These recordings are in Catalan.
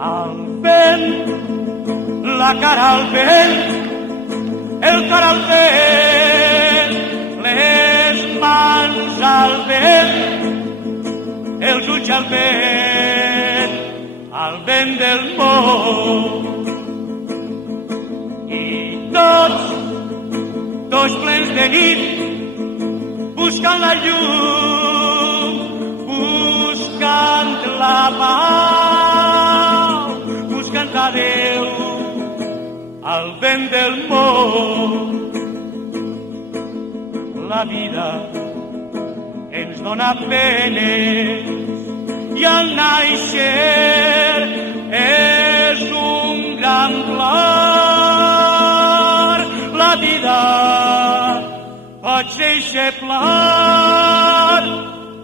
al vent, la cara al vent, el cor al vent, les mans al vent, els ulls al vent del món. I tots plens de nit, buscant la llum, buscant la pau, buscant a Déu, al vent del món. La vida ens dona penes i al naixer és un gran plor. La vida pot ser plor,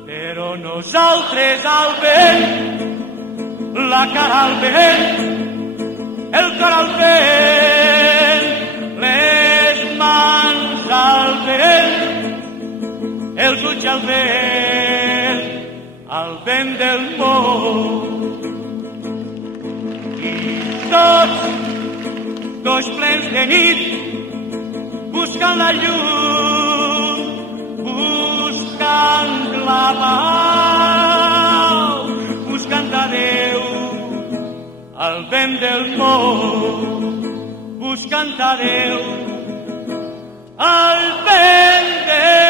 però nosaltres al vent, la cara al vent, el cor al vent, les mans al vent, els ulls al vent del món. I tots plens de nit, buscant la llum, buscant la pau, buscant a Déu, al vent del món, buscant a Déu, al vent del